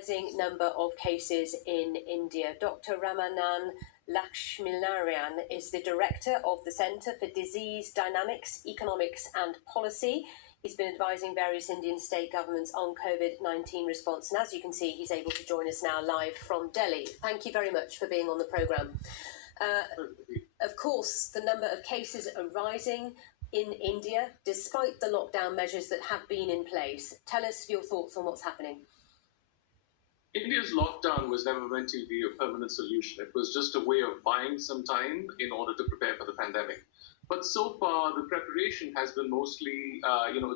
Rising number of cases in India. Dr. Ramanan Lakshminarayan is the director of the Centre for Disease Dynamics, Economics and Policy. He's been advising various Indian state governments on COVID-19 response. And as you can see, he's able to join us now live from Delhi. Thank you very much for being on the programme. Of course, the number of cases are rising in India, despite the lockdown measures that have been in place. Tell us your thoughts on what's happening. India's lockdown was never meant to be a permanent solution. It was just a way of buying some time in order to prepare for the pandemic. But so far, the preparation has been mostly,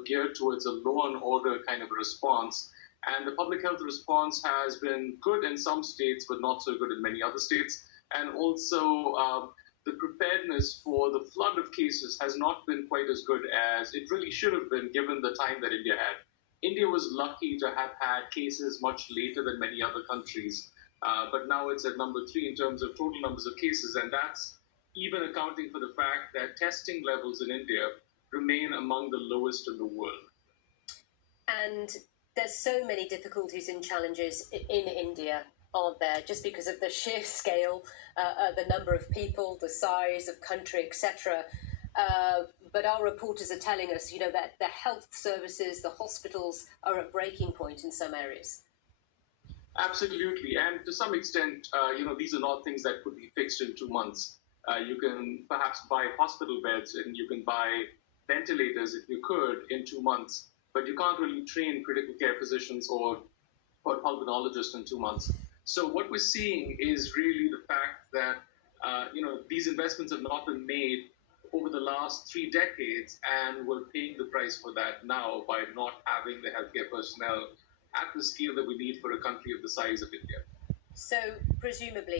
geared towards a law and order kind of a response. And the public health response has been good in some states, but not so good in many other states. And also, the preparedness for the flood of cases has not been quite as good as it really should have been, given the time that India had. India was lucky to have had cases much later than many other countries, but now it's at number 3 in terms of total numbers of cases, and that's even accounting for the fact that testing levels in India remain among the lowest in the world. And there's so many difficulties and challenges in India, aren't there, just because of the sheer scale, the number of people, the size of country, etc. But our reporters are telling us, that the health services, the hospitals are at breaking point in some areas. Absolutely. And to some extent, these are not things that could be fixed in 2 months. You can perhaps buy hospital beds and you can buy ventilators if you could in 2 months, but you can't really train critical care physicians or pulmonologists in 2 months. So what we're seeing is really the fact that, these investments have not been made over the last 3 decades, and we're paying the price for that now by not having the healthcare personnel at the scale that we need for a country of the size of India. So presumably